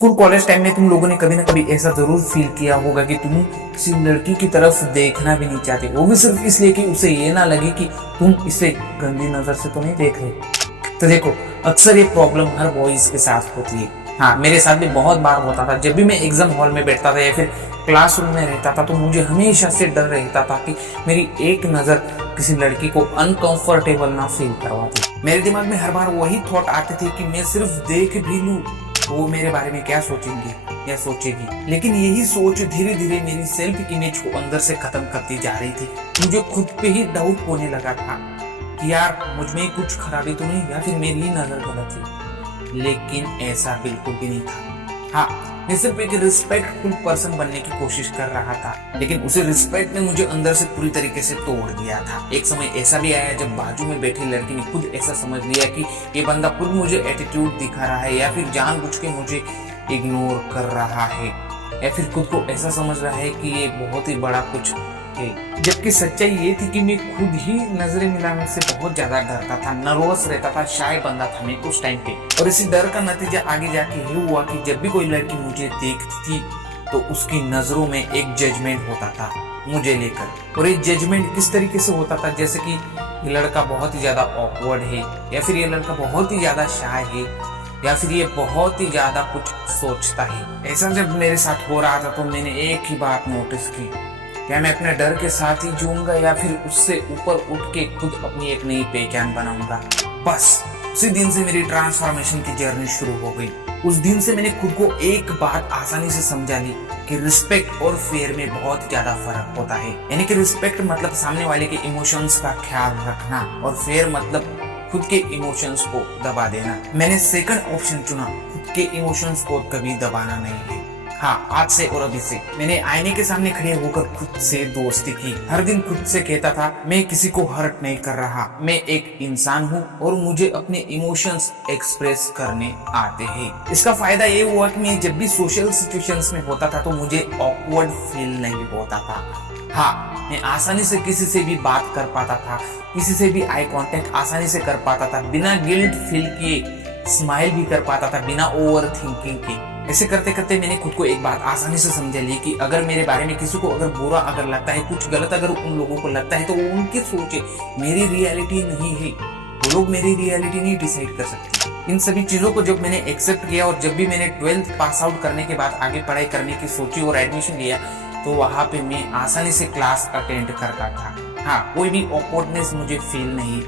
School college time में तुम लोगों ने कभी ना कभी ऐसा जरूर फील किया होगा कि तुम किसी लड़की की तरफ देखना भी नहीं चाहते, वो भी सिर्फ इसलिए कि उसे ये ना लगे कि तुम इसे गंदी नजर से तो नहीं देख रहे। तो देखो, अक्सर ये प्रॉब्लम हर बॉयज के साथ होती है। हाँ, मेरे साथ भी बहुत बार होता था। जब भी मैं एग्जाम हॉल में बैठता था या फिर क्लासरूम में रहता था तो मुझे हमेशा से डर रहता था कि मेरी एक नजर किसी लड़की को अनकंफर्टेबल ना फील करवाती। मेरे दिमाग में हर बार वही थॉट आते थे कि मैं सिर्फ देख भी लूं तो वो मेरे बारे में क्या सोचेंगी या सोचेगी। लेकिन यही सोच धीरे धीरे मेरी सेल्फ इमेज को अंदर से खत्म करती जा रही थी। मुझे खुद पे ही डाउट होने लगा था कि यार मुझ में कुछ खराबी तो नहीं या फिर मेरी ही नजर गलत थी। लेकिन ऐसा बिल्कुल भी नहीं था। हाँ, मैं सिर्फ एक रिस्पेक्टफुल पर्सन बनने की कोशिश कर रहा था, लेकिन उसे रिस्पेक्ट ने मुझे अंदर से पूरी तरीके से तोड़ दिया था। एक समय ऐसा भी आया जब बाजू में बैठी लड़की ने खुद ऐसा समझ लिया कि ये बंदा खुद मुझे एटीट्यूड दिखा रहा है या फिर जानबूझ के मुझे इग्नोर कर रहा है या फिर खुद को ऐसा समझ रहा है कि ये बहुत ही बड़ा कुछ है। जबकि सच्चाई ये थी कि मैं खुद ही नजरें मिलाने से बहुत ज्यादा डरता था, नर्वस रहता था, शाय बंदा था मैं उस टाइम पे। और इसी डर का नतीजा आगे जाके ये हुआ कि जब भी कोई लड़की मुझे देखती थी तो उसकी नजरों में एक जजमेंट होता था मुझे लेकर। और ये जजमेंट किस तरीके से होता था, जैसे कि ये लड़का बहुत ही ज्यादा ऑकवर्ड है या फिर ये लड़का बहुत ही ज्यादा शाय है या फिर ये बहुत ही ज्यादा कुछ सोचता है। ऐसा जब मेरे साथ हो रहा था तो मैंने एक ही बात नोटिस की, क्या मैं अपने डर के साथ ही जीऊंगा या फिर उससे ऊपर उठ के खुद अपनी एक नई पहचान बनाऊंगा। बस उसी दिन से मेरी ट्रांसफॉर्मेशन की जर्नी शुरू हो गई। उस दिन से मैंने खुद को एक बात आसानी से समझा ली कि रिस्पेक्ट और फेयर में बहुत ज्यादा फर्क होता है। यानी कि रिस्पेक्ट मतलब सामने वाले के इमोशंस का ख्याल रखना और फेयर मतलब खुद के इमोशंस को दबा देना। मैंने सेकंड ऑप्शन चुना, खुद के इमोशंस को कभी दबाना नहीं है। हाँ, आज से और अभी से मैंने आईने के सामने खड़े होकर खुद से दोस्ती की। हर दिन खुद से कहता था मैं किसी को हर्ट नहीं कर रहा, मैं एक इंसान हूँ और मुझे अपने इमोशंस एक्सप्रेस करने आते हैं। इसका फायदा ये हुआ कि मैं जब भी सोशल सिचुएशंस में होता था तो मुझे ऑकवर्ड फील नहीं होता था। हाँ, मैं आसानी से किसी से भी बात कर पाता था, किसी से भी आई कांटेक्ट आसानी से कर पाता था, बिना गिल्ट फील किए स्माइल भी कर पाता था, बिना ओवर थिंकिंग के। ऐसे करते करते मैंने खुद को एक बात आसानी से समझ ली कि अगर मेरे बारे में किसी को अगर बुरा अगर लगता है, कुछ गलत अगर उन लोगों को लगता है तो वो उनकी सोच है, मेरी रियलिटी नहीं है। वो लोग मेरी रियलिटी नहीं डिसाइड कर सकते। इन सभी चीजों को जब मैंने एक्सेप्ट किया और जब भी मैंने 12th पास आउट करने के बाद आगे पढ़ाई करने की सोची और एडमिशन लिया तो वहां पे मैं आसानी से क्लास अटेंड करता था। हाँ, कोई भी ऑकवर्डनेस मुझे फील नहीं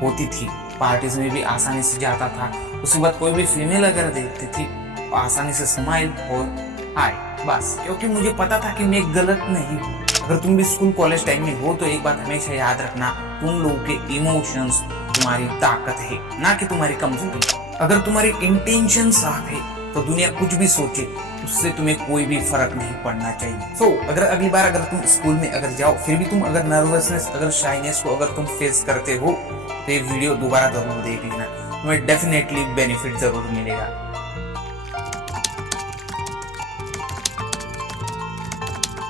होती थी। पार्टीज में भी आसानी से जाता था। उसके बाद कोई भी फीमेल अगर देखती थी आसानी से स्माइल और हाय, बस। क्योंकि मुझे पता था कि मैं गलत नहीं हूँ। अगर तुम भी स्कूल कॉलेज टाइम में हो तो एक बात हमेशा याद रखना, तुम लोगों के इमोशंस तुम्हारी ताकत है, ना कि तुम्हारी कमजोरी। अगर तुम्हारी इंटेंशन साफ है तो दुनिया कुछ भी सोचे उससे तुम्हें कोई भी फर्क नहीं पड़ना चाहिए। अगर अगली बार अगर तुम स्कूल में अगर जाओ फिर भी तुम अगर नर्वसनेस अगर शाइनेस को अगर तुम फेस करते हो तो ये वीडियो दोबारा जरूर देख लेना, तुम्हें डेफिनेटली बेनिफिट जरूर मिलेगा।